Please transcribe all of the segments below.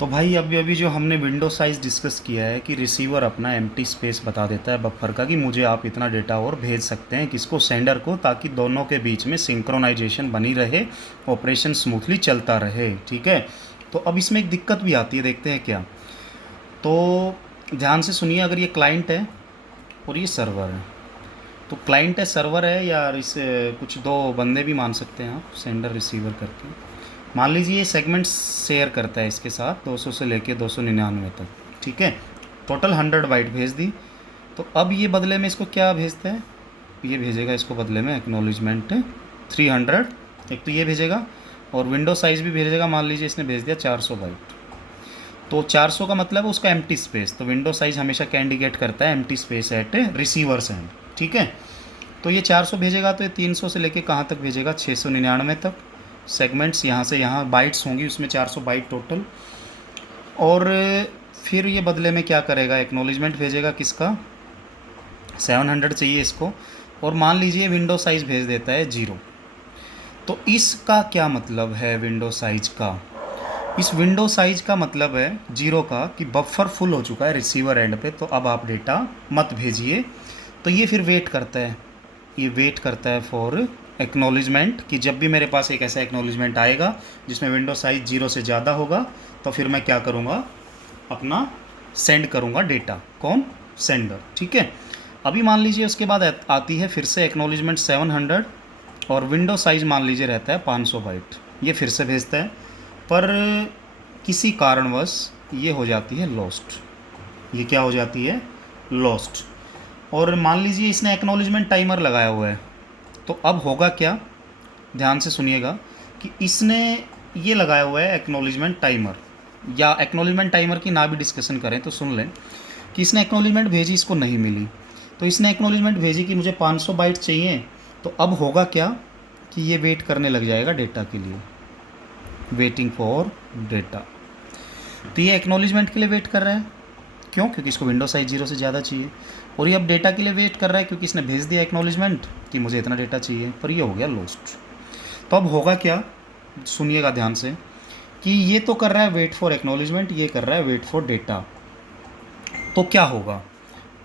तो भाई अभी अभी जो हमने विंडो साइज़ डिस्कस किया है कि रिसीवर अपना एम्प्टी स्पेस बता देता है बफर का कि मुझे आप इतना डेटा और भेज सकते हैं किसको, सेंडर को, ताकि दोनों के बीच में सिंक्रोनाइजेशन बनी रहे, ऑपरेशन स्मूथली चलता रहे। ठीक है। तो अब इसमें एक दिक्कत भी आती है, देखते हैं क्या। तो ध्यान से सुनिए, अगर ये क्लाइंट है और ये सर्वर है, तो क्लाइंट है सर्वर है, या इसे कुछ दो बंदे भी मान सकते हैं आप, सेंडर रिसीवर करके। मान लीजिए ये सेगमेंट शेयर करता है इसके साथ 200 से लेके 299 तक। ठीक है। टोटल 100 बाइट भेज दी। तो अब ये बदले में इसको क्या भेजता है, ये भेजेगा इसको बदले में एक्नॉलेजमेंट 300। एक तो ये भेजेगा और विंडो साइज़ भी भेजेगा। मान लीजिए इसने भेज दिया 400 बाइट, तो 400 का मतलब है उसका एम्प्टी स्पेस। तो विंडो साइज़ हमेशा क्या इंडिकेट करता है, empty space at receiver and. ठीक है। तो ये 400 भेजेगा, तो ये 300 से लेके कहाँ तक भेजेगा, 699 तक। सेगमेंट्स यहाँ से यहाँ बाइट्स होंगी उसमें, 400 बाइट टोटल। और फिर ये बदले में क्या करेगा, एक्नॉलेजमेंट भेजेगा किसका, 700 चाहिए इसको। और मान लीजिए विंडो साइज़ भेज देता है 0। तो इसका क्या मतलब है विंडो साइज का, इस विंडो साइज का मतलब है 0 का कि बफर फुल हो चुका है रिसीवर एंड पे, तो अब आप डेटा मत भेजिए। तो ये फिर वेट करता है, ये वेट करता है फॉर एक्नॉलेजमेंट, कि जब भी मेरे पास एक ऐसा एक्नॉलेजमेंट आएगा जिसमें विंडो साइज 0 से ज़्यादा होगा, तो फिर मैं क्या करूँगा, अपना सेंड करूँगा डेटा। कौन, सेंडर। ठीक है। अभी मान लीजिए उसके बाद आती है फिर से एक्नॉलेजमेंट 700, और विंडो साइज मान लीजिए रहता है 500 बाइट। ये फिर से भेजता है, पर किसी कारणवश ये हो जाती है लॉस्ट। ये क्या हो जाती है, लॉस्ट। और मान लीजिए इसने एक्नॉलेजमेंट टाइमर लगाया हुआ है, तो अब होगा क्या, ध्यान से सुनिएगा, कि इसने ये लगाया हुआ है एक्नॉलेजमेंट टाइमर, या एक्नॉलेजमेंट टाइमर की ना भी डिस्कशन करें तो सुन लें कि इसने एक्नॉलेजमेंट भेजी, इसको नहीं मिली। तो इसने एक्नॉलेजमेंट भेजी कि मुझे 500 बाइट चाहिए। तो अब होगा क्या कि ये वेट करने लग जाएगा डेटा के लिए, वेटिंग फॉर डेटा। तो ये एक्नॉलेजमेंट के लिए वेट कर रहा है, क्यों, क्योंकि इसको विंडो साइज 0 से ज़्यादा चाहिए। और ये अब डेटा के लिए वेट कर रहा है क्योंकि इसने भेज दिया एक्नॉलेजमेंट कि मुझे इतना डेटा चाहिए, पर ये हो गया लॉस्ट। तो अब होगा क्या, सुनिएगा ध्यान से, कि ये तो कर रहा है वेट फॉर एक्नॉलेजमेंट, ये कर रहा है वेट फॉर डेटा। तो क्या होगा,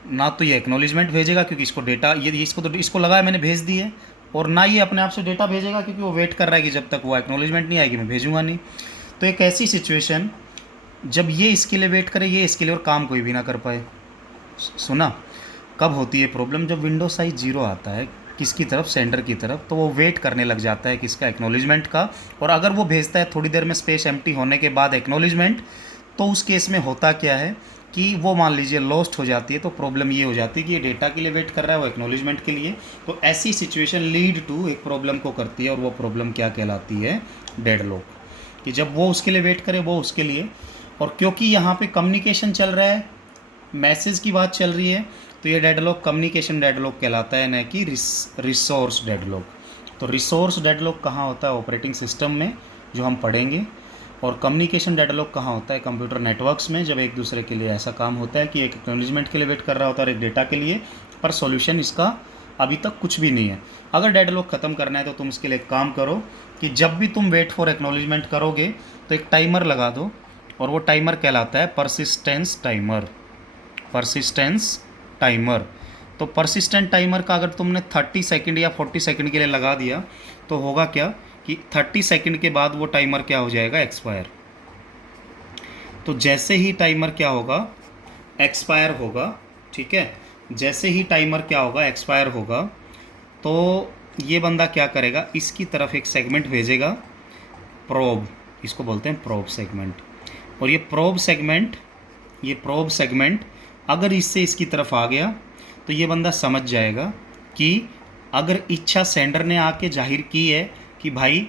ना तो ये एक्नॉलेजमेंट भेजेगा क्योंकि इसको डेटा, ये इसको तो इसको लगा है मैंने भेज दी है, और ना ये अपने आप से डेटा भेजेगा क्योंकि वो वेट कर रहा है कि जब तक वो एक्नॉलेजमेंट नहीं आएगी मैं भेजूंगा नहीं। तो एक ऐसी सिचुएशन जब ये इसके लिए वेट करे, ये इसके लिए, और काम कोई भी ना कर पाए। सुना, कब होती है प्रॉब्लम, जब विंडो साइज 0 आता है किसकी तरफ, सेंडर की तरफ, तो वो वेट करने लग जाता है किसका, एक्नॉलेजमेंट का। और अगर वो भेजता है थोड़ी देर में स्पेस एम्प्टी होने के बाद एक्नॉलेजमेंट, तो उस केस में होता क्या है कि वो मान लीजिए लॉस्ट हो जाती है। तो प्रॉब्लम ये हो जाती है कि ये डेटा के लिए वेट कर रहा है, वो एक्नॉलेजमेंट के लिए। तो ऐसी सिचुएशन लीड टू एक प्रॉब्लम को करती है, और वो प्रॉब्लम क्या कहलाती है, डेडलॉक। कि जब वो उसके लिए वेट करे, वो उसके लिए, और क्योंकि यहाँ पे कम्युनिकेशन चल रहा है, मैसेज की बात चल रही है, तो ये डेडलॉक कम्युनिकेशन डेडलॉक कहलाता है, न कि रिसोर्स डेडलॉक। तो रिसोर्स डेडलॉक कहाँ होता है, ऑपरेटिंग सिस्टम में, जो हम पढ़ेंगे। और कम्युनिकेशन डेडलॉक कहाँ होता है, कंप्यूटर नेटवर्क्स में, जब एक दूसरे के लिए ऐसा काम होता है कि एक एक्नॉलेजमेंट के लिए वेट कर रहा होता है और एक डेटा के लिए। पर सॉल्यूशन इसका अभी तक कुछ भी नहीं है। अगर डेडलॉक ख़त्म करना है तो तुम इसके लिए एक काम करो कि जब भी तुम वेट फॉर एक्नॉलेजमेंट करोगे तो एक टाइमर लगा दो, और वो टाइमर कहलाता है परसिस्टेंस टाइमर। Persistence timer. तो परसिस्टेंट टाइमर का अगर तुमने 30 सेकंड या 40 सेकंड के लिए लगा दिया, तो होगा क्या कि 30 सेकंड के बाद वो टाइमर क्या हो जाएगा, एक्सपायर। तो जैसे ही टाइमर क्या होगा, एक्सपायर होगा। ठीक है। जैसे ही टाइमर क्या होगा, एक्सपायर होगा, तो ये बंदा क्या करेगा, इसकी तरफ एक सेगमेंट भेजेगा, प्रोब, इसको बोलते हैं प्रोब सेगमेंट। और ये प्रोब सेगमेंट अगर इससे इसकी तरफ आ गया, तो ये बंदा समझ जाएगा कि अगर इच्छा सेंडर ने आके जाहिर की है कि भाई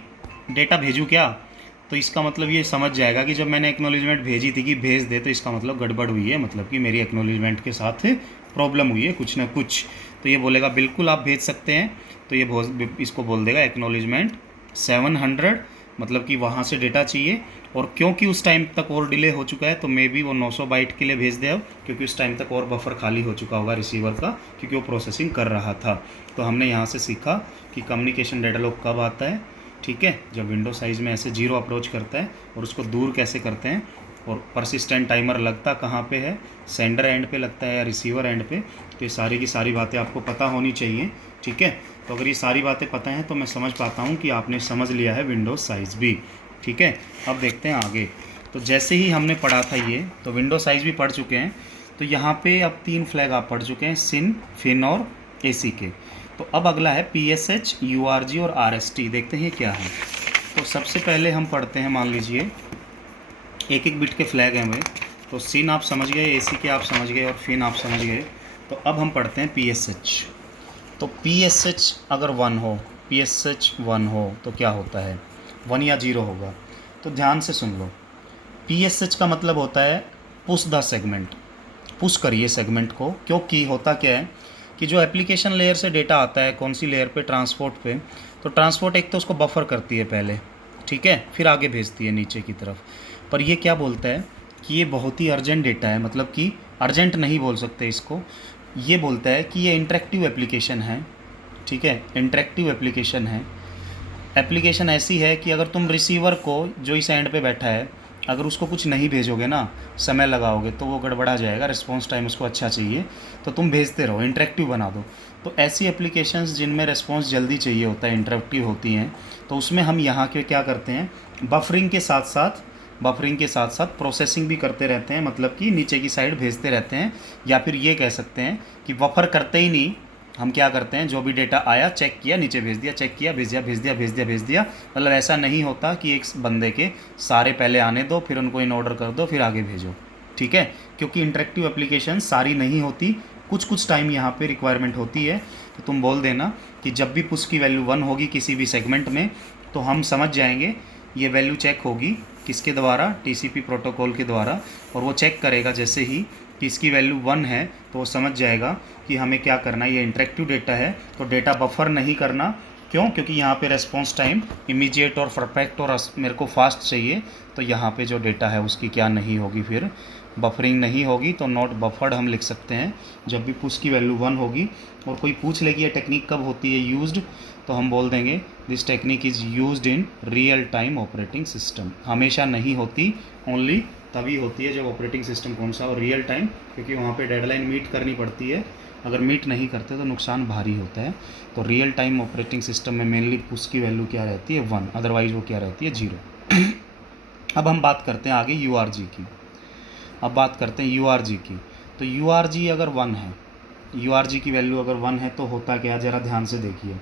डेटा भेजूँ क्या, तो इसका मतलब ये समझ जाएगा कि जब मैंने एक्नॉलेजमेंट भेजी थी कि भेज दे, तो इसका मतलब गड़बड़ हुई है, मतलब कि मेरी एक्नॉलेजमेंट के साथ प्रॉब्लम हुई है कुछ ना कुछ। तो ये बोलेगा बिल्कुल आप भेज सकते हैं। तो ये इसको बोल देगा एक्नॉलेजमेंट 700, मतलब कि वहाँ से डेटा चाहिए। और क्योंकि उस टाइम तक और डिले हो चुका है, तो मे बी वो 900 बाइट के लिए भेज दे अब, क्योंकि उस टाइम तक और बफर खाली हो चुका होगा रिसीवर का, क्योंकि वो प्रोसेसिंग कर रहा था। तो हमने यहाँ से सीखा कि कम्युनिकेशन डेडलॉक कब आता है। ठीक है, जब विंडो साइज़ में ऐसे 0 अप्रोच करता है, और उसको दूर कैसे करते हैं, और परसिस्टेंट टाइमर लगता कहाँ पे है, सेंडर एंड पे लगता है या रिसीवर एंड पे। तो ये सारी की सारी बातें आपको पता होनी चाहिए, ठीक है। तो अगर ये सारी बातें पता हैं तो मैं समझ पाता हूँ कि आपने समझ लिया है विंडोज़ साइज़ भी, ठीक है। अब देखते हैं आगे। तो जैसे ही हमने पढ़ा था ये, तो विंडो साइज़ भी पढ़ चुके हैं। तो यहाँ पे अब 3 फ्लैग आप पढ़ चुके हैं, सिन, फिन और एसी के। तो अब अगला है PSH, URG और RST। देखते हैं ये क्या है। तो सबसे पहले हम पढ़ते हैं, मान लीजिए एक एक बिट के फ्लैग हैं भाई। तो सिन आप समझ गए, एसी के आप समझ गए और फिन आप समझ गए। तो अब हम पढ़ते हैं PSH। तो PSH अगर 1 हो, PSH 1 हो तो क्या होता है, 1 या 0 होगा। तो ध्यान से सुन लो, PSH का मतलब होता है पुश द सेगमेंट, पुश करिए सेगमेंट को। क्योंकि होता क्या है कि जो एप्लीकेशन लेयर से डेटा आता है, कौन सी लेयर पे, ट्रांसपोर्ट पे। तो ट्रांसपोर्ट एक तो उसको बफर करती है पहले, ठीक है, फिर आगे भेजती है नीचे की तरफ। पर ये क्या बोलता है कि ये बहुत ही अर्जेंट डेटा है, मतलब कि अर्जेंट नहीं बोल सकते इसको। ये बोलता है कि ये इंटरेक्टिव एप्लीकेशन है, ठीक है, इंटरेक्टिव एप्लीकेशन है। एप्लीकेशन ऐसी है कि अगर तुम रिसीवर को, जो इस एंड पे बैठा है, अगर उसको कुछ नहीं भेजोगे ना, समय लगाओगे, तो वो गड़बड़ा जाएगा, रिस्पॉन्स टाइम उसको अच्छा चाहिए, तो तुम भेजते रहो, इंटरेक्टिव बना दो। तो ऐसी एप्लीकेशंस जिनमें रिस्पॉन्स जल्दी चाहिए होता है, इंटरेक्टिव होती हैं, तो उसमें हम यहाँ के क्या करते हैं, बफरिंग के साथ साथ प्रोसेसिंग भी करते रहते हैं, मतलब कि नीचे की साइड भेजते रहते हैं। या फिर ये कह सकते हैं कि बफर करते ही नहीं, हम क्या करते हैं, जो भी डेटा आया चेक किया, नीचे भेज दिया, चेक किया, भेज दिया, भेज दिया, भेज दिया, भेज दिया। मतलब ऐसा नहीं होता कि एक बंदे के सारे पहले आने दो, फिर उनको इन ऑर्डर कर दो, फिर आगे भेजो, ठीक है। क्योंकि इंटरेक्टिव एप्लीकेशन सारी नहीं होती, कुछ कुछ टाइम यहाँ पे रिक्वायरमेंट होती है। तो तुम बोल देना कि जब भी पुश की वैल्यू 1 होगी किसी भी सेगमेंट में, तो हम समझ जाएंगे ये वैल्यू चेक होगी किसके द्वारा, TCP प्रोटोकॉल के द्वारा। और वो चेक करेगा जैसे ही कि इसकी वैल्यू 1 है, तो वो समझ जाएगा कि हमें क्या करना है, ये इंटरेक्टिव डेटा है, तो डेटा बफर नहीं करना। क्यों? क्योंकि यहाँ पे रेस्पॉन्स टाइम इमीडिएट और परफेक्ट और मेरे को फास्ट चाहिए। तो यहाँ पे जो डेटा है उसकी क्या नहीं होगी, फिर बफरिंग नहीं होगी। तो नॉट बफर्ड हम लिख सकते हैं जब भी पुश की वैल्यू 1 होगी। और कोई पूछ ले कि ये टेक्निक कब होती है यूज्ड, तो हम बोल देंगे this technique is used in real time operating system. हमेशा नहीं होती, ओनली तभी होती है जब ऑपरेटिंग सिस्टम कौन सा, और रियल टाइम, क्योंकि वहाँ पे डेडलाइन मीट करनी पड़ती है। अगर मीट नहीं करते तो नुकसान भारी होता है। तो रियल टाइम ऑपरेटिंग सिस्टम में मेनली पुश की वैल्यू क्या रहती है, 1, अदरवाइज वो क्या रहती है, 0। अब हम बात करते हैं आगे URG की। अब बात करते हैं URG की। तो URG अगर 1 है, URG की वैल्यू अगर 1 है तो होता क्या, ज़रा ध्यान से देखिए।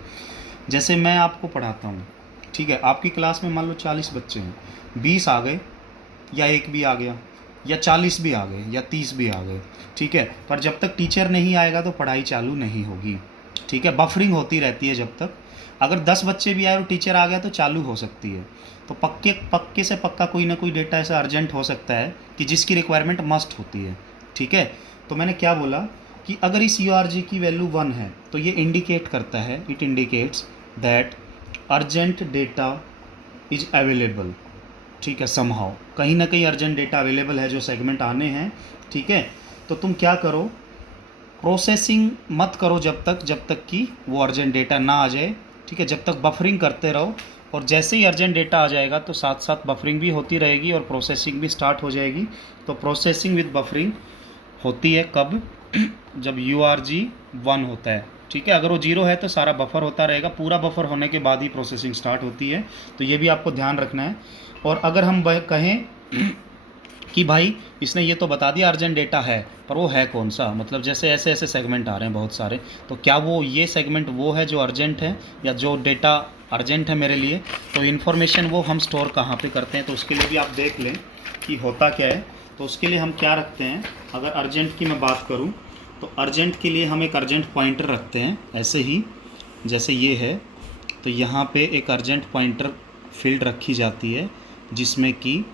जैसे मैं आपको पढ़ाता हूँ, ठीक है, आपकी क्लास में मान लो 40 बच्चे हैं, 20 आ गए या 1 भी आ गया, या 40 भी आ गए या 30 भी आ गए, ठीक है। पर जब तक टीचर नहीं आएगा तो पढ़ाई चालू नहीं होगी, ठीक है। बफरिंग होती रहती है जब तक। अगर 10 बच्चे भी आए और टीचर आ गया तो चालू हो सकती है। तो पक्के से पक्का कोई ना कोई डेटा ऐसा अर्जेंट हो सकता है कि जिसकी रिक्वायरमेंट मस्ट होती है, ठीक है। तो मैंने क्या बोला कि अगर इस URG की वैल्यू 1 है तो ये इंडिकेट करता है, it indicates that urgent data is available, ठीक है। समहाउ कहीं ना कहीं अर्जेंट डेटा अवेलेबल है, जो सेगमेंट आने हैं, ठीक है। तो तुम क्या करो, प्रोसेसिंग मत करो जब तक कि वो अर्जेंट डेटा ना आ जाए, ठीक है। जब तक बफरिंग करते रहो, और जैसे ही अर्जेंट डेटा आ जाएगा तो साथ साथ बफरिंग भी होती रहेगी और प्रोसेसिंग भी स्टार्ट हो जाएगी। तो प्रोसेसिंग विद बफरिंग होती है कब, जब URG 1 होता है, ठीक है। अगर वो 0 है तो सारा बफर होता रहेगा, पूरा बफर होने के बाद ही प्रोसेसिंग स्टार्ट होती है। तो ये भी आपको ध्यान रखना है। और अगर हम कहें कि भाई इसने ये तो बता दिया अर्जेंट डेटा है, पर वो है कौन सा, मतलब जैसे ऐसे ऐसे सेगमेंट आ रहे हैं बहुत सारे, तो क्या वो ये सेगमेंट वो है जो अर्जेंट है, या जो डेटा अर्जेंट है मेरे लिए, तो इन्फॉर्मेशन वो हम स्टोर कहाँ पे करते हैं। तो उसके लिए भी आप देख लें कि होता क्या है। तो उसके लिए हम क्या रखते हैं, अगर अर्जेंट की मैं बात करूँ तो अर्जेंट के लिए हम एक अर्जेंट पॉइंटर रखते हैं, ऐसे ही जैसे ये है। तो यहाँ पे एक अर्जेंट पॉइंटर फील्ड रखी जाती है जिसमें कि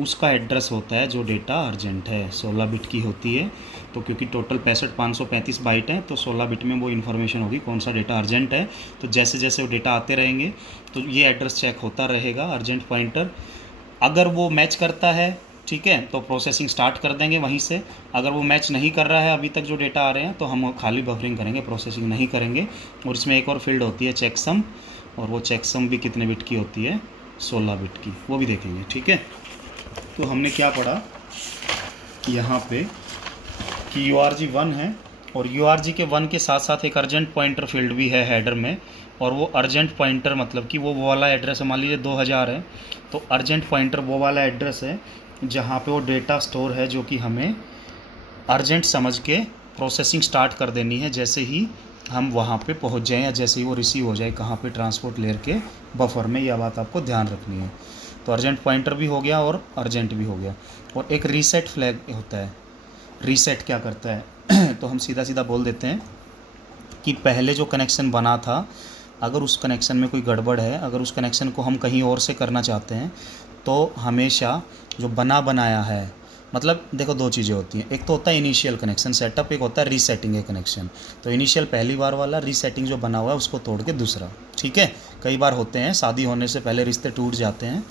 उसका एड्रेस होता है जो डेटा अर्जेंट है, 16 बिट की होती है। तो क्योंकि टोटल 6535 बाइट हैं, तो 16 बिट में वो इन्फॉर्मेशन होगी कौन सा डेटा अर्जेंट है। तो जैसे जैसे वो डेटा आते रहेंगे तो ये एड्रेस चेक होता रहेगा, अर्जेंट पॉइंटर। अगर वो मैच करता है, ठीक है, तो प्रोसेसिंग स्टार्ट कर देंगे वहीं से। अगर वो मैच नहीं कर रहा है अभी तक जो डेटा आ रहे हैं, तो हम खाली बफरिंग करेंगे, प्रोसेसिंग नहीं करेंगे। और इसमें एक और फील्ड होती है चेकसम, और वो चेकसम भी कितने बिट की होती है, 16 बिट की, वो भी देखेंगे, ठीक है। तो हमने क्या पढ़ा यहाँ पे कि URG 1 है, और URG के 1 के साथ साथ एक अर्जेंट पॉइंटर फील्ड भी है हेडर में, और वो अर्जेंट पॉइंटर मतलब कि वो वाला एड्रेस है, मान लीजिए 2000 है, तो अर्जेंट पॉइंटर वो वाला एड्रेस है जहाँ पे वो डेटा स्टोर है, जो कि हमें अर्जेंट समझ के प्रोसेसिंग स्टार्ट कर देनी है जैसे ही हम वहाँ पे पहुँच जाएँ, या जैसे ही वो रिसीव हो जाए कहाँ पे, ट्रांसपोर्ट लेयर के बफर में। यह बात आपको ध्यान रखनी है। तो अर्जेंट पॉइंटर भी हो गया और अर्जेंट भी हो गया। और एक रीसेट फ्लैग होता है। रीसेट क्या करता है तो हम सीधा सीधा बोल देते हैं कि पहले जो कनेक्शन बना था, अगर उस कनेक्शन में कोई गड़बड़ है, अगर उस कनेक्शन को हम कहीं और से करना चाहते हैं, तो हमेशा जो बना बनाया है, मतलब देखो दो चीज़ें होती हैं, एक तो होता है इनिशियल कनेक्शन सेटअप, एक होता है रीसेटिंग है कनेक्शन। तो इनिशियल पहली बार वाला, रीसेटिंग जो बना हुआ है उसको तोड़ के दूसरा। ठीक है, कई बार होते हैं शादी होने से पहले रिश्ते टूट जाते हैं,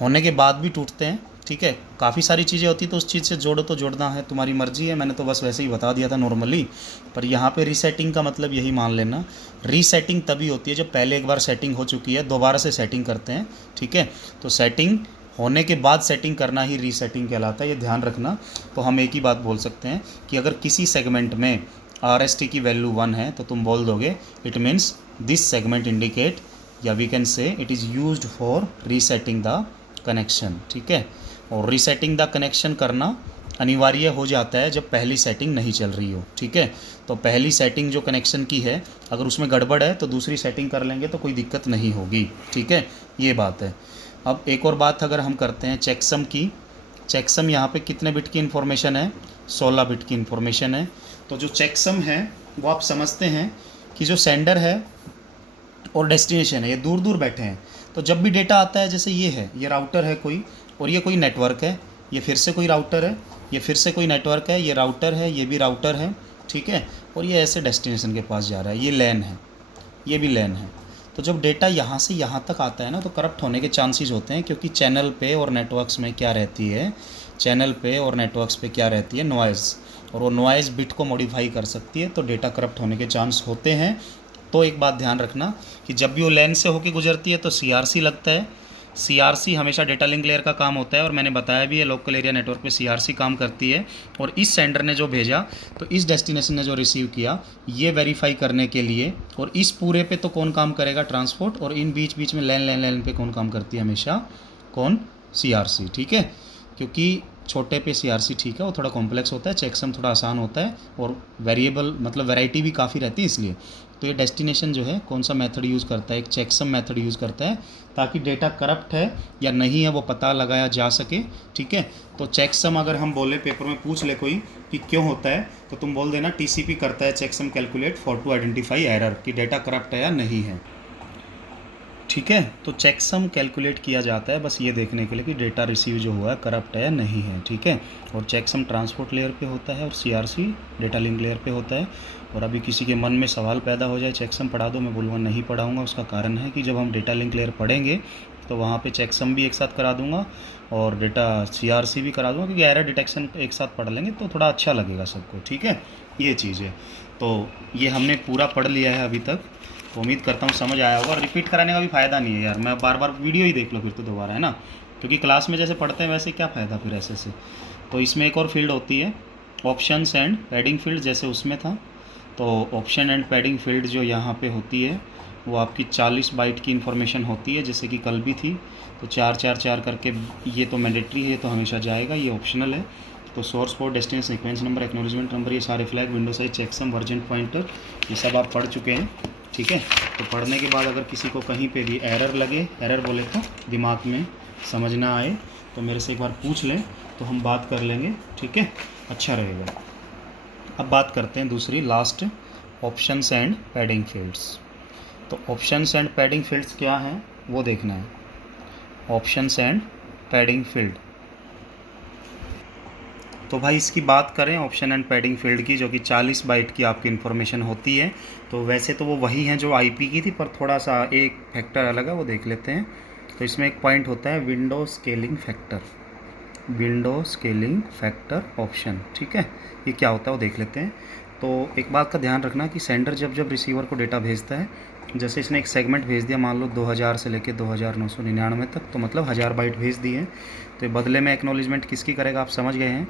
होने के बाद भी टूटते हैं। ठीक है, काफ़ी सारी चीज़ें होती तो उस चीज़ से जोड़ो, तो जोड़ना है तुम्हारी मर्ज़ी है, मैंने तो बस वैसे ही बता दिया था नॉर्मली। पर यहाँ पे रीसेटिंग का मतलब यही मान लेना, रीसेटिंग तभी होती है जब पहले एक बार सेटिंग हो चुकी है, दोबारा से सेटिंग करते हैं। ठीक है, तो सेटिंग होने के बाद सेटिंग करना ही रीसेटिंग कहलाता है, ये ध्यान रखना। तो हम एक ही बात बोल सकते हैं कि अगर किसी सेगमेंट में RST की वैल्यू 1 है तो तुम बोल दोगे it means this segment indicate, या we can say it is used for resetting the connection. ठीक है, और रीसेटिंग द कनेक्शन करना अनिवार्य हो जाता है जब पहली सेटिंग नहीं चल रही हो। ठीक है, तो पहली सेटिंग जो कनेक्शन की है, अगर उसमें गड़बड़ है तो दूसरी सेटिंग कर लेंगे तो कोई दिक्कत नहीं होगी। ठीक है, ये बात है। अब एक और बात अगर हम करते हैं चेकसम की, चेकसम यहाँ पे कितने बिट की इन्फॉर्मेशन है, 16 बिट की इन्फॉर्मेशन है। तो जो चेकसम है वो आप समझते हैं कि जो सेंडर है और डेस्टिनेशन है ये दूर दूर बैठे हैं, तो जब भी डेटा आता है, जैसे ये है, ये राउटर है कोई, और ये कोई नेटवर्क है, ये फिर से कोई राउटर है, ये फिर से कोई नेटवर्क है, ये राउटर है, ये भी राउटर है। ठीक है, और ये ऐसे डेस्टिनेशन के पास जा रहा है, ये लैन है, ये भी लैन है। तो जब डेटा यहाँ से यहाँ तक आता है ना, तो करप्ट होने के चांसेस होते हैं, क्योंकि चैनल पे और नेटवर्क्स में क्या रहती है, चैनल पे और नेटवर्क्स पे क्या रहती है, नॉइज़, और वो नॉइज़ बिट को मॉडिफाई कर सकती है, तो डेटा करप्ट होने के चांस होते हैं। तो एक बात ध्यान रखना कि जब भी वो लैन से होके गुजरती है तो CRC लगता है। CRC हमेशा डेटा लिंक लेयर का काम होता है, और मैंने बताया भी है लोकल एरिया नेटवर्क पे CRC काम करती है। और इस सेंडर ने जो भेजा, तो इस डेस्टिनेशन ने जो रिसीव किया, ये वेरीफाई करने के लिए, और इस पूरे पे तो कौन काम करेगा, ट्रांसपोर्ट, और इन बीच बीच में लैन पे कौन काम करती है हमेशा, कौन, CRC। ठीक है, क्योंकि छोटे पे CRC ठीक है, वो थोड़ा कॉम्प्लेक्स होता है, चेकसम थोड़ा आसान होता है, और वेरिएबल मतलब वैरायटी भी काफ़ी रहती है इसलिए। तो ये डेस्टिनेशन जो है कौन सा मेथड यूज़ करता है, एक चेकसम मेथड यूज़ करता है, ताकि डेटा करप्ट है या नहीं है वो पता लगाया जा सके। ठीक है, तो चेकसम अगर हम बोले, पेपर में पूछ ले कोई कि क्यों होता है, तो तुम बोल देना TCP करता है checksum calculate for to identify error, कि डेटा करप्ट है या नहीं है। ठीक है, तो चेकसम कैलकुलेट किया जाता है बस ये देखने के लिए कि डेटा रिसीव जो हुआ है करप्ट है या नहीं है। ठीक है, और चेकसम ट्रांसपोर्ट लेयर पे होता है, और CRC डेटा लिंक लेयर पे होता है। और अभी किसी के मन में सवाल पैदा हो जाए चेकसम पढ़ा दो, मैं बोलूँगा नहीं पढ़ाऊँगा। उसका कारण है कि जब हम डेटा लिंक लेयर पढ़ेंगे तो वहाँ पे चेकसम भी एक साथ करा दूँगा और डेटा CRC भी करा दूँगा, क्योंकि एरर डिटेक्शन एक साथ पढ़ लेंगे तो थोड़ा अच्छा लगेगा सबको। ठीक है, ये चीज़ है। तो ये हमने पूरा पढ़ लिया है अभी तक, तो उम्मीद करता हूँ समझ आया होगा। और रिपीट कराने का भी फ़ायदा नहीं है यार, मैं बार बार वीडियो ही देख लो फिर तो दोबारा, है ना, क्योंकि क्लास में जैसे पढ़ते हैं वैसे क्या फ़ायदा फिर ऐसे से। तो इसमें एक और फील्ड होती है ऑप्शंस एंड पैडिंग फील्ड, जैसे उसमें था। तो ऑप्शन एंड पैडिंग फील्ड जो यहाँ पे होती है वो आपकी 40 बाइट की इन्फॉर्मेशन होती है, जैसे कि कल भी थी। तो 4 करके, ये तो मैंडेटरी है, ये तो हमेशा जाएगा, ये ऑप्शनल है। तो source port, destination sequence number, acknowledgement number, ये सारे flag, window size, checksum, urgent pointer, ये सब आप पढ़ चुके हैं। ठीक है, तो पढ़ने के बाद अगर किसी को कहीं पे भी एरर लगे, एरर बोले तो दिमाग में समझ ना आए, तो मेरे से एक बार पूछ लें तो हम बात कर लेंगे। ठीक है, अच्छा रहेगा। अब बात करते हैं दूसरी last, options and padding fields. तो ऑप्शंस एंड पैडिंग फील्ड्स क्या हैं वो देखना है। ऑप्शंस एंड पैडिंग फील्ड, तो भाई इसकी बात करें ऑप्शन एंड पैडिंग फील्ड की, जो कि 40 बाइट की आपकी इन्फॉर्मेशन होती है। तो वैसे तो वो वही हैं जो IP की थी, पर थोड़ा सा एक फैक्टर अलग है, वो देख लेते हैं। तो इसमें एक पॉइंट होता है window scaling factor, window scaling factor option. ठीक है, ये क्या होता है वो देख लेते हैं। तो एक बात का ध्यान रखना कि सेंडर जब जब रिसीवर को डेटा भेजता है, जैसे इसने एक सेगमेंट भेज दिया, मान लो 2000 से लेकर 2999 तक, तो मतलब 1000 बाइट भेज दी है। तो बदले में एक्नॉलेजमेंट किसकी करेगा, आप समझ गए हैं,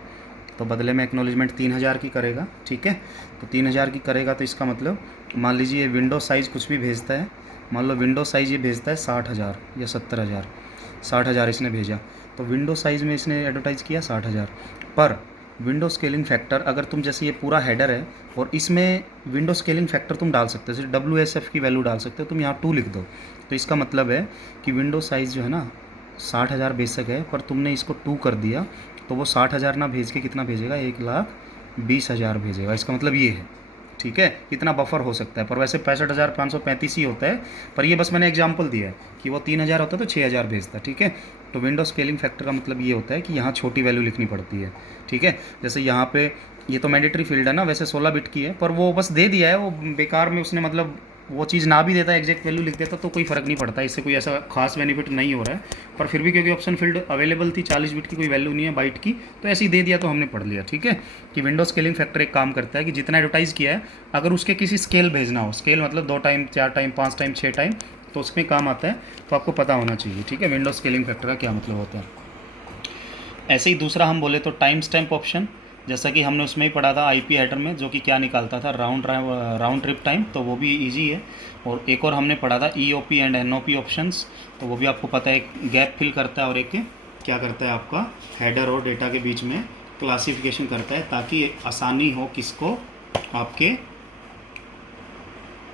तो बदले में एक्नॉलेजमेंट 3000 की करेगा, ठीक है। तो 3000 की करेगा तो इसका मतलब मान लीजिए ये विंडो साइज़ कुछ भी भेजता है, मान लो विंडो साइज़ ये भेजता है 60,000 या 70,000, 60,000 इसने भेजा, तो विंडो साइज़ में इसने एडवर्टाइज़ किया 60,000। पर विंडो स्केलिंग फैक्टर अगर तुम जैसे ये पूरा हेडर है और इसमें विंडो स्केलिंग फैक्टर तुम डाल सकते हो, जैसे WSF की वैल्यू डाल सकते हो, तुम यहाँ 2 लिख दो, तो इसका मतलब है कि विंडो साइज़ जो है ना 60,000 बेशक है, पर तुमने इसको 2 कर दिया तो वो 60,000 ना भेज के कितना भेजेगा, 1,20,000 भेजेगा। इसका मतलब ये है, ठीक है। इतना बफर हो सकता है, पर वैसे 65,535 ही होता है, पर ये बस मैंने एग्जांपल दिया है कि वो 3,000 होता है तो 6,000 भेजता, ठीक है। तो विंडो स्केलिंग फैक्टर का मतलब ये होता है कि यहाँ छोटी वैल्यू लिखनी पड़ती है, ठीक है। जैसे यहाँ पे ये तो मैंडेटरी फील्ड है ना, वैसे 16 बिट की है, पर वो बस दे दिया है, वो बेकार में उसने मतलब वो चीज़ ना भी देता, एग्जैक्ट वैल्यू लिख देता तो कोई फ़र्क नहीं पड़ता, इससे कोई ऐसा खास बेनिफिट नहीं हो रहा है। पर फिर भी क्योंकि ऑप्शन फील्ड अवेलेबल थी, 40 बिट की कोई वैल्यू नहीं है बाइट की, तो ऐसे ही दे दिया तो हमने पढ़ लिया, ठीक है। कि विंडो स्केलिंग फैक्टर एक काम करता है कि जितना एडवर्टाइज़ किया है अगर उसके किसी स्केल भेजना हो, स्केल मतलब 2 टाइम 4 टाइम 5 टाइम 6 टाइम, तो उसमें काम आता है, तो आपको पता होना चाहिए, ठीक है, विंडो स्केलिंग फैक्टर का क्या मतलब होता है। ऐसे ही दूसरा हम बोले तो टाइम स्टैम्प ऑप्शन, जैसा कि हमने उसमें ही पढ़ा था IP हेडर में, जो कि क्या निकालता था, राउंड ट्रिप टाइम, तो वो भी इजी है। और एक और हमने पढ़ा था EOP एंड NOP ऑप्शंस, तो वो भी आपको पता है, एक गैप फिल करता है और एक क्या करता है, आपका हेडर और डेटा के बीच में क्लासिफिकेशन करता है, ताकि आसानी हो किसको, आपके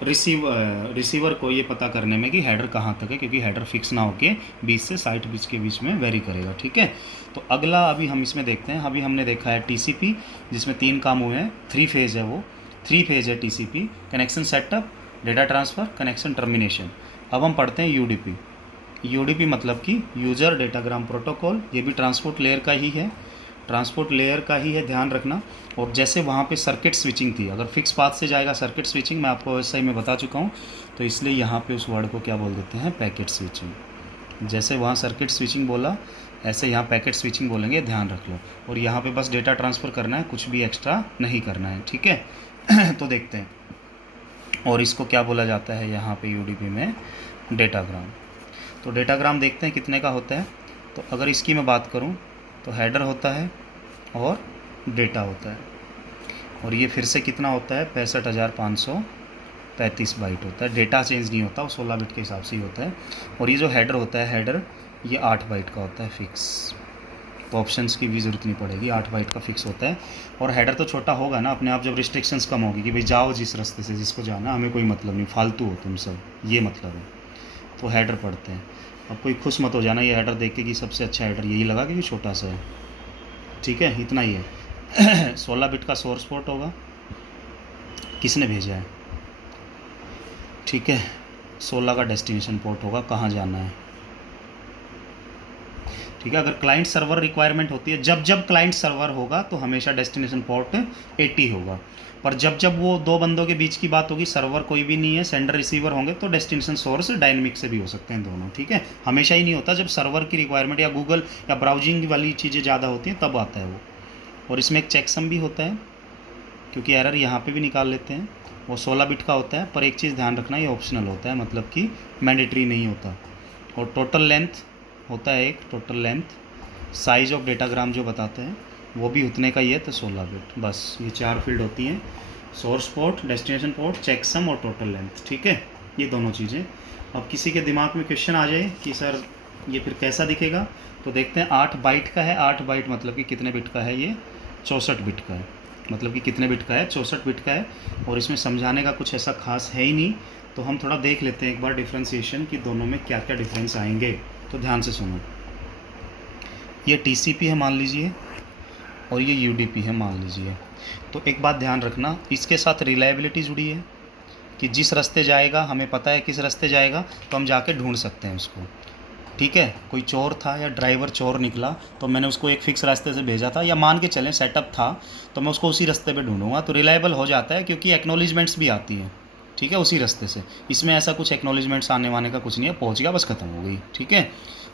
रिसीवर को ये पता करने में कि हेडर कहाँ तक है, क्योंकि हेडर फिक्स ना होके 20 से 60 बिट्स के बीच में वेरी करेगा, ठीक है। तो अगला अभी हम इसमें देखते हैं, अभी हमने देखा है TCP, जिसमें 3 काम हुए हैं, 3 फेज़ है वो, 3 फेज़ है TCP, connection setup, data transfer, connection termination. अब हम पढ़ते हैं UDP मतलब कि यूज़र डेटाग्राम प्रोटोकॉल, ये भी ट्रांसपोर्ट लेयर का ही है, ट्रांसपोर्ट लेयर का ही है, ध्यान रखना। और जैसे वहाँ पे सर्किट स्विचिंग थी, अगर फिक्स पाथ से जाएगा सर्किट स्विचिंग, मैं आपको वैसे ही मैं बता चुका हूँ, तो इसलिए यहाँ पे उस वर्ड को क्या बोल देते हैं, पैकेट स्विचिंग। जैसे वहाँ सर्किट स्विचिंग बोला, ऐसे यहाँ पैकेट स्विचिंग बोलेंगे, ध्यान रख लो। और यहाँ पे बस डेटा ट्रांसफ़र करना है, कुछ भी एक्स्ट्रा नहीं करना है, ठीक है। तो देखते हैं, और इसको क्या बोला जाता है यहाँ पे UDP में, डेटाग्राम। तो डेटाग्राम देखते हैं कितने का होता है। तो अगर इसकी मैं बात करूँ तो हेडर होता है और डेटा होता है, और ये फिर से कितना होता है, 65,535 बाइट होता है। डेटा चेंज नहीं होता, वो 16 बिट के हिसाब से ही होता है। और ये जो हेडर होता है, हेडर ये 8 बाइट का होता है फिक्स, तो ऑप्शंस की भी ज़रूरत नहीं पड़ेगी, 8 बाइट का फिक्स होता है। और हेडर तो छोटा होगा ना अपने आप, जब रिस्ट्रिक्शंस कम होगी कि भाई जाओ जिस रास्ते से जिसको जाना, हमें कोई मतलब नहीं, फालतू हो तुम सब, ये मतलब है। तो हेडर पढ़ते हैं। अब कोई खुश मत हो जाना ये हेडर देख के कि सबसे अच्छा हेडर यही लगा क्योंकि छोटा सा है, ठीक है, इतना ही है। 16 बिट का सोर्स पोर्ट होगा, किसने भेजा है, ठीक है। 16 का डेस्टिनेशन पोर्ट होगा, कहाँ जाना है, ठीक है। अगर क्लाइंट सर्वर रिक्वायरमेंट होती है, जब जब क्लाइंट सर्वर होगा तो हमेशा डेस्टिनेशन पोर्ट 80 होगा। पर जब जब वो 2 बंदों के बीच की बात होगी, सर्वर कोई भी नहीं है, सेंडर रिसीवर होंगे, तो डेस्टिनेशन सोर्स डायनेमिक से भी हो सकते हैं दोनों, ठीक है। हमेशा ही नहीं होता, जब सर्वर की रिक्वायरमेंट या गूगल या ब्राउजिंग वाली चीज़ें ज़्यादा होती हैं तब आता है वो। और इसमें एक चेकसम भी होता है, क्योंकि एरर यहाँ पे भी निकाल लेते हैं। वो 16 बिट का होता है, पर एक चीज़ ध्यान रखना, ये ऑप्शनल होता है, मतलब कि मैंडेटरी नहीं होता। और टोटल लेंथ होता है एक, total length, size of datagram जो बताते हैं वो भी उतने का ही है, तो 16 बिट। बस ये 4 फील्ड होती हैं, source port, destination port, checksum और टोटल लेंथ, ठीक है, ये दोनों चीज़ें। अब किसी के दिमाग में क्वेश्चन आ जाए कि सर ये फिर कैसा दिखेगा, तो देखते हैं। 8 बाइट का है, 8 बाइट मतलब कि कितने बिट का है, ये 64 बिट का है, मतलब कि कितने बिट का है, 64 बिट का है। और इसमें समझाने का कुछ ऐसा खास है ही नहीं, तो हम थोड़ा देख लेते हैं एक बार डिफ्रेंशिएशन कि दोनों में क्या क्या डिफरेंस आएंगे। तो ध्यान से सुनो, ये TCP है मान लीजिए, और ये UDP है मान लीजिए। तो एक बात ध्यान रखना, इसके साथ रिलायबिलिटी जुड़ी है कि जिस रास्ते जाएगा, हमें पता है किस रास्ते जाएगा, तो हम जाके ढूंढ सकते हैं उसको, ठीक है। कोई चोर था या ड्राइवर चोर निकला, तो मैंने उसको एक फ़िक्स रास्ते से भेजा था, या मान के चलें सेटअप था, तो मैं उसको उसी रास्ते पे ढूंढूंगा, तो रिलायबल हो जाता है, क्योंकि एक्नॉलेजमेंट्स भी आती हैं, ठीक है, उसी रास्ते से। इसमें ऐसा कुछ एक्नॉलेजमेंट्स आने वाने का कुछ नहीं है, पहुंच गया बस ख़त्म हो गई, ठीक है।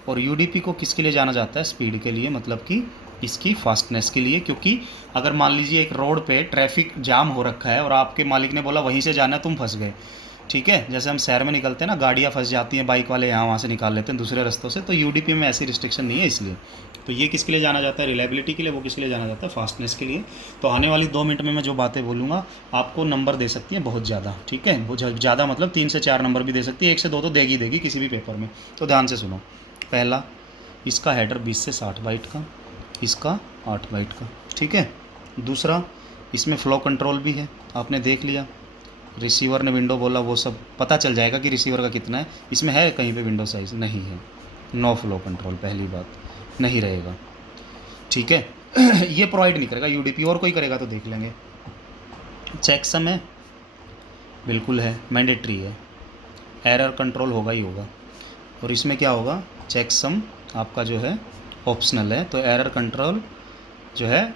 और UDP को किसके लिए जाना जाता है, स्पीड के लिए, मतलब कि इसकी फास्टनेस के लिए। क्योंकि अगर मान लीजिए एक रोड पे ट्रैफिक जाम हो रखा है और आपके मालिक ने बोला वहीं से जाना है, तुम फंस गए, ठीक है, जैसे हम शहर में निकलते हैं ना, गाड़ियाँ फंस जाती हैं, बाइक वाले यहाँ वहाँ से निकाल लेते हैं दूसरे रास्तों से, तो यूडीपी में ऐसी रिस्ट्रिक्शन नहीं है इसलिए। तो ये किसके लिए जाना जाता है? रिलायबिलिटी के लिए। वो किसके लिए जाना जाता है? फास्टनेस के लिए। तो आने वाली 2 मिनट में मैं जो बातें बोलूँगा आपको नंबर दे सकती है बहुत ज़्यादा, ठीक है, वो ज़्यादा मतलब 3 से 4 नंबर भी दे सकती है, 1 से 2 तो देगी देगी किसी भी पेपर में। तो ध्यान से सुनो। पहला, इसका हेडर 20 से 60 बाइट का, इसका 8 बाइट का, ठीक है। दूसरा, इसमें फ़्लो कंट्रोल भी है, आपने देख लिया। रिसीवर ने विंडो बोला, वो सब पता चल जाएगा कि रिसीवर का कितना है। इसमें है कहीं पे विंडो साइज़? नहीं है। नो फ्लो कंट्रोल, पहली बात नहीं रहेगा, ठीक है। ये प्रोवाइड नहीं करेगा यूडीपी, और कोई करेगा तो देख लेंगे। चेकसम है, बिल्कुल है, मैंडेटरी है। एरर कंट्रोल होगा ही होगा। और इसमें क्या होगा? चेकसम आपका जो है ऑप्शनल है, तो एरर कंट्रोल जो है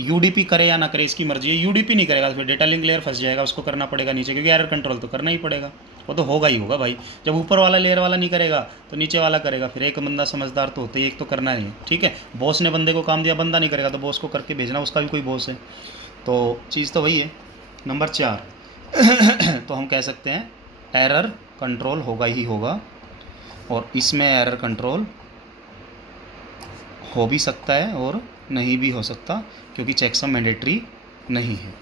यूडीपी करे या ना करे इसकी मर्जी है। यूडीपी नहीं करेगा तो फिर डेटा लिंक लेयर फंस जाएगा, उसको करना पड़ेगा नीचे, क्योंकि एरर कंट्रोल तो करना ही पड़ेगा, वो तो होगा ही होगा भाई। जब ऊपर वाला लेयर वाला नहीं करेगा तो नीचे वाला करेगा। फिर एक बंदा समझदार तो होता ही, एक तो करना ही है, ठीक है। बॉस ने बंदे को काम दिया, बंदा नहीं करेगा तो बॉस को करके भेजना, उसका भी कोई बॉस है। तो चीज़ तो वही है। नंबर 4 तो हम कह सकते हैं एरर कंट्रोल होगा ही होगा, और इसमें एरर कंट्रोल हो भी सकता है और नहीं भी हो सकता, क्योंकि चेकसम मैंडेटरी नहीं है,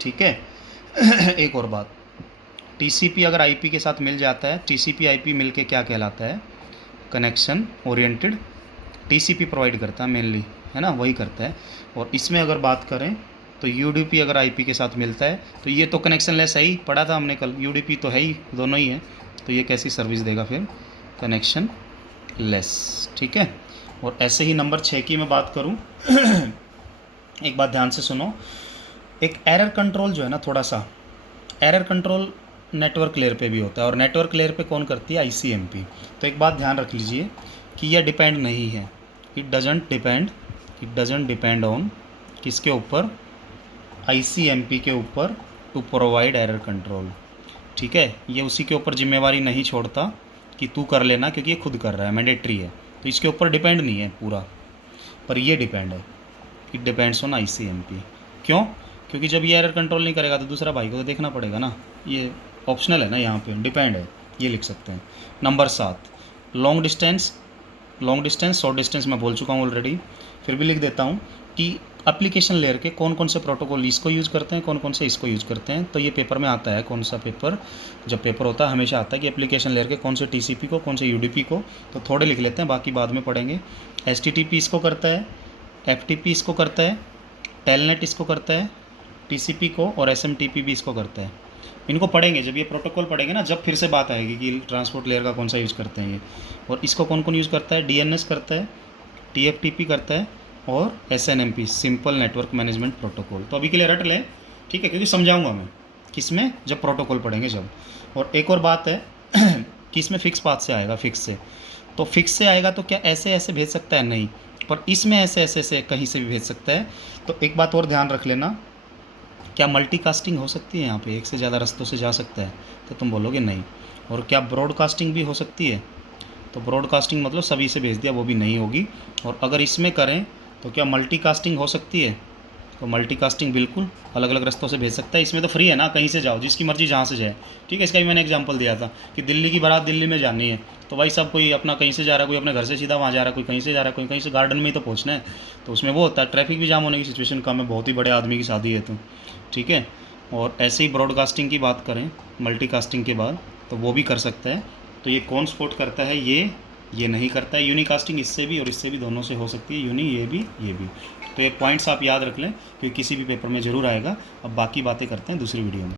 ठीक है। एक और बात, टीसीपी अगर आईपी के साथ मिल जाता है, टीसीपी आईपी मिल के क्या कहलाता है? कनेक्शन ओरिएंटेड टीसीपी प्रोवाइड करता है मेनली, है ना, वही करता है। और इसमें अगर बात करें तो यूडीपी अगर आईपी के साथ मिलता है तो ये तो कनेक्शन लेस है ही, पढ़ा था हमने कल, यूडीपी तो है ही, दोनों ही है। तो ये कैसी सर्विस देगा फिर? कनेक्शन लेस, ठीक है। और ऐसे ही नंबर 6 की मैं बात करूं, एक बात ध्यान से सुनो। एक एरर कंट्रोल जो है ना, थोड़ा सा एरर कंट्रोल नेटवर्क लेयर पे भी होता है, और नेटवर्क लेयर पे कौन करती है? आईसीएमपी। तो एक बात ध्यान रख लीजिए कि यह डिपेंड नहीं है, इट डजेंट डिपेंड ऑन किसके ऊपर? आईसीएमपी के ऊपर, टू प्रोवाइड एरर कंट्रोल, ठीक है। ये उसी के ऊपर जिम्मेवारी नहीं छोड़ता कि तू कर लेना, क्योंकि ये खुद कर रहा है, मैंडेटरी है, तो इसके ऊपर डिपेंड नहीं है पूरा, पर ये डिपेंड है, इट डिपेंड्स ऑन आईसीएमपी। क्यों? क्योंकि जब ये एरर कंट्रोल नहीं करेगा तो दूसरा भाई को तो देखना पड़ेगा ना, ये ऑप्शनल है ना, यहाँ पे डिपेंड है, ये लिख सकते हैं। Number 7, long distance short distance मैं बोल चुका हूँ ऑलरेडी, फिर भी लिख देता हूँ कि एप्लीकेशन लेयर के कौन कौन से प्रोटोकॉल इसको यूज़ करते हैं, कौन कौन से इसको यूज़ करते हैं। तो ये पेपर में आता है, कौन सा पेपर, जब पेपर होता है हमेशा आता है कि एप्लीकेशन लेयर के कौन से टीसीपी को, कौन से यूडीपी को। तो थोड़े लिख लेते हैं, बाकी बाद में पढ़ेंगे। एचटीटीपी इसको करता है, एफटीपी इसको करता है, टेलनेट इसको करता है, टीसीपी को, और एसएमटीपी भी इसको करता है। इनको पढ़ेंगे जब ये प्रोटोकॉल पढ़ेंगे ना, जब फिर से बात आएगी कि ट्रांसपोर्ट लेयर का कौन सा यूज़ करते हैं ये, और इसको कौन कौन यूज़ करता है? डीएनएस करता है, टीएफटीपी करता है, और SNMP simple network management protocol. तो अभी के लिए रट लें, ठीक है, क्योंकि समझाऊंगा मैं किसमें, जब प्रोटोकॉल पढ़ेंगे जब। और एक और बात है कि इसमें फिक्स पाथ से आएगा, फिक्स से। तो फिक्स से आएगा तो क्या ऐसे ऐसे भेज सकता है? नहीं, पर इसमें ऐसे ऐसे से कहीं से भी भेज सकता है। तो एक बात और ध्यान रख लेना, क्या मल्टीकास्टिंग हो सकती है यहाँ पे? एक से ज़्यादा रास्तों से जा सकता है? तो तुम बोलोगे नहीं। और क्या ब्रॉडकास्टिंग भी हो सकती है? तो ब्रॉडकास्टिंग मतलब सभी से भेज दिया, वो भी नहीं होगी। और अगर इसमें करें तो क्या मल्टीकास्टिंग हो सकती है? तो मल्टीकास्टिंग बिल्कुल अलग अलग रास्तों से भेज सकता है। इसमें तो फ्री है ना, कहीं से जाओ, जिसकी मर्जी जहाँ से जाए, ठीक है। इसका भी मैंने एग्जांपल दिया था कि दिल्ली की बारात दिल्ली में जानी है, तो भाई सब कोई अपना कहीं से जा रहा है, कोई अपने घर से सीधा वहाँ जा रहा है, कोई कहीं से जा रहा है, कोई कहीं से, गार्डन में ही तो पहुँचना है। तो उसमें वो होता है, ट्रैफिक भी जाम होने की सिचुएशन कम है, बहुत ही बड़े आदमी की शादी है तो, ठीक है। और ऐसे ही ब्रॉडकास्टिंग की बात करें मल्टीकास्टिंग के बाद, तो वो भी कर सकता है। तो ये कौन सपोर्ट करता है? ये नहीं करता है। यूनिकास्टिंग इससे भी और इससे भी, दोनों से हो सकती है यूनी, ये भी। तो ये पॉइंट्स आप याद रख लें, क्योंकि किसी भी पेपर में ज़रूर आएगा। अब बाकी बातें करते हैं दूसरी वीडियो में।